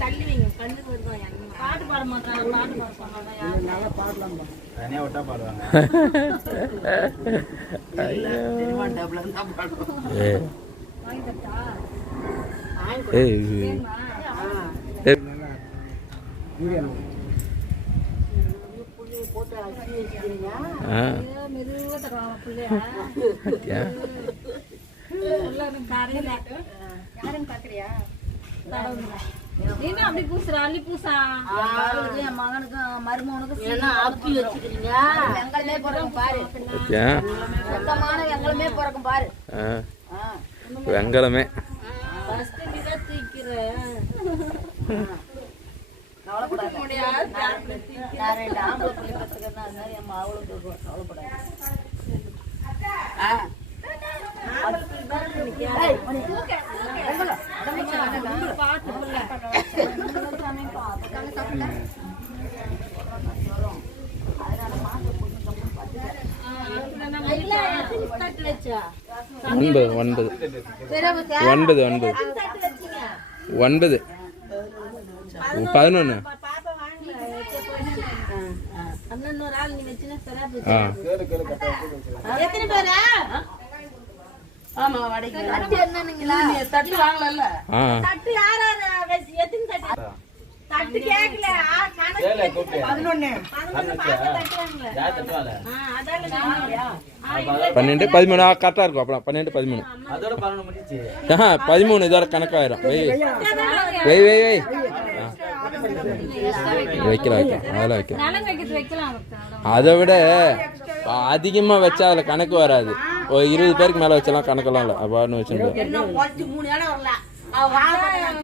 தள்ளி வைங்க கண்ணுக்கு வருது பாட்டு பாட மாட்டாங்க பாட்டு பாட சொன்னாங்க நல்லா பாடலாம் தனியா விட்டா பாடுவாங்க வாங்கி தட்டா போட்டு அரிசி வச்சுக்கிறீங்க மெதுவாக தருவாங்க பிள்ளையா யாருன்னு பாக்குறியா என்ன அப்படி பூசுறா அள்ளி பூசா என் மகனுக்கு மருமகனுக்கு அப்பி வச்சுக்கிறீங்க வெங்கலமே பிறக்கும் பாரு சுத்தமான வெங்கலமே பிறக்கும் பாரு வெங்கலமே தூக்கிறேன் ஒன்பது 11 எத்தனை பேரு ஆமா வடைக்கு தட்டு வாங்கல தட்டு யார் எத்தனை தட்டு தட்டு கேக்கல 11 12 13 கரெக்டா இருக்கும் அப்பலாம் 12 13 அதோட 11 முடிஞ்சி 13 இதோட கணக்காயிரும் வை வைக்கலாம் அதெல்லாம் அதை விட அதிகமா வச்சா அதுல கணக்கு வராது ஒரு 20 பேருக்கு மேல வச்சலாம் கணக்கெல்லாம் இல்லை அப்பான்னு வச்சுருந்தோம்